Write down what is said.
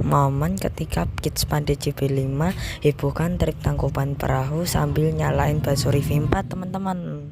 Momen ketika Kids Pandai JB5 hebohkan trik tangkuban perahu sambil nyalain bakso Revie 4 teman-teman.